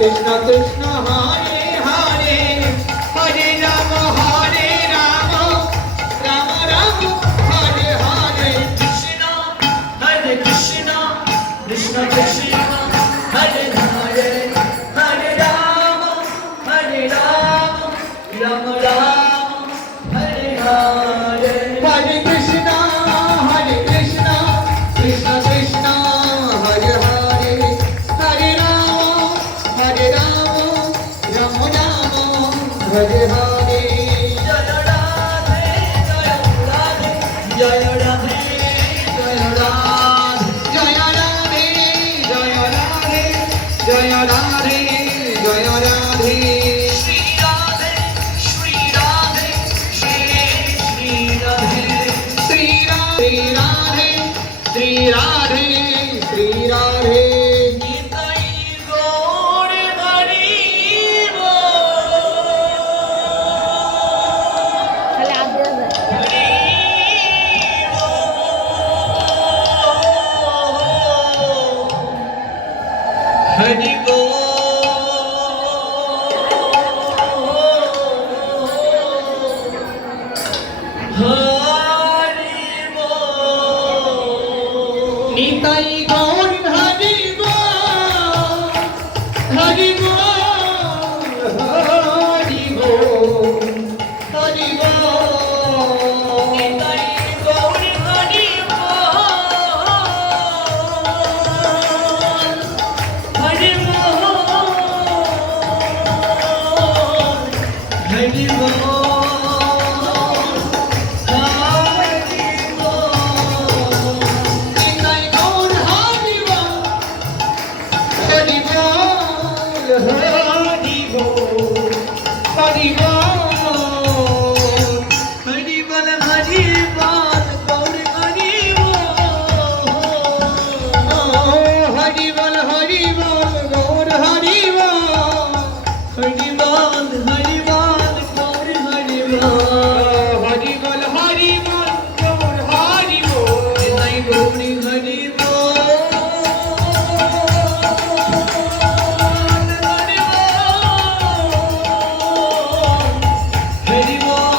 কৃষ্ণ কৃষ্ণ হরে হরে হরে রাম রাম রাম হরে হরে কৃষ্ণ কৃষ্ণ কৃষ্ণ কৃষ্ণ হরে হরে হরে রাম রাম রাম হরে হরে হরে কৃষ্ণ কৃষ্ণ কৃষ্ণ হরে হরে হরে রাম রাম রাম হরে হরে জয় রাধে জয় রাধে জয় রাধে জয় রাধে জয় রাধে জয় রাধে জয় রাধে জয় রাধে শ্রী রাধে শ্রী রাধে শ্রী রাধে শ্রী রাধে শ্রী রাধে শ্রী রাধে নিতাই গৌর হরি তাহলে আগে হরি গো হরি গো নিতাই গৌর হরি গো হরি গো হরি গো হরি গো নিতাই গৌর হরি গো হরি গো হরি গো নিতাই গৌর হরি গো হরি গো হরি গো হরি গো হরি বল হরি বল গৌর হরি হরি বল হরি বল গৌর হরি বল হরি বল হরি বল গৌর হরি হরি বল হরি বল গৌর হরি বল নিতাই গৌরী হরি হরি বল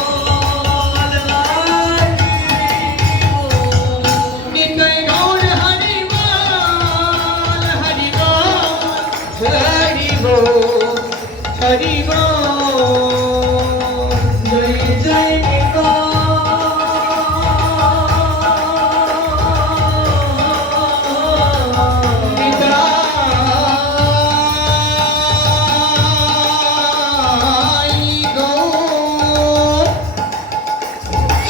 নিতাই গৌর হরি বল হরি বল হরি বল হরি বল জয় জয় নিতাই গৌর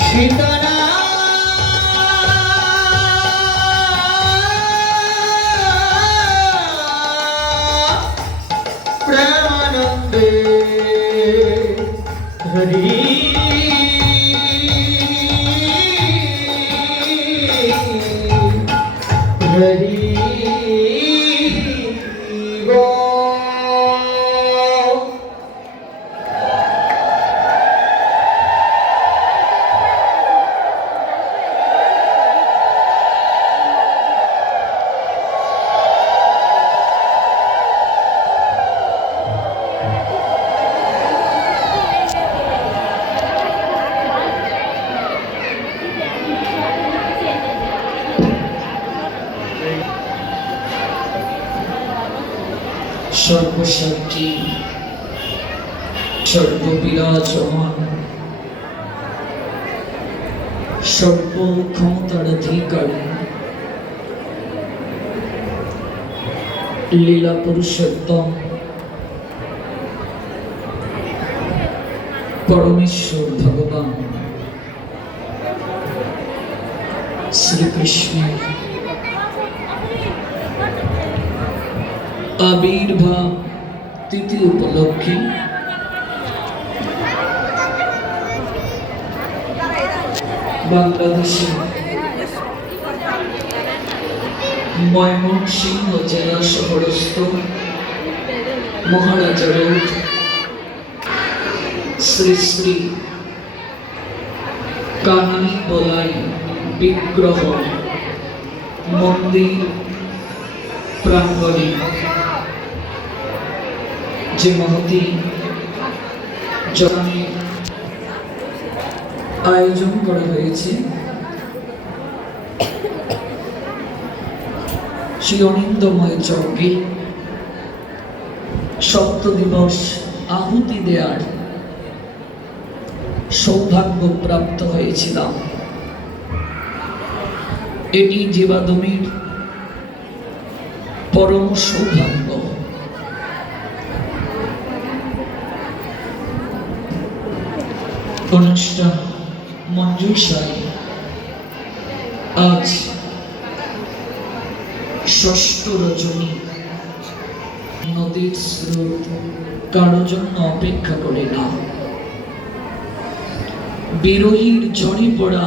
সীতারা প্রেমানন্দে হরি হরি গো সর্বসাক্ষী সর্ববিরাজমান সর্বক্ষমতার অধিকারী লীলা পুরুষোত্তম পরমেশ্বর ভগবান শ্রীকৃষ্ণের আবির্ভাব তিথি উপলক্ষে বাংলাদেশে ময়মনসিংহ জেলা শহরস্থ মহারাজা রোড শ্রী শ্রী কানাই বলাই বিগ্রহ মন্দির প্রাঙ্গণে যে মহতি জনানে আয়োজন করা হয়েছে, সেই অনিন্দময় যজ্ঞে সপ্ত দিবস আহুতি দেওয়ার সৌভাগ্য প্রাপ্ত হয়েছিলাম। এটি জীবাদমির পরম সৌভাগ্য। অনুষ্ঠান মঞ্জুষায় আজ ষষ্ঠ রজনী। নদীর স্রোত কারো জন্য অপেক্ষা করে না, বিরোহীর ঝরে পড়া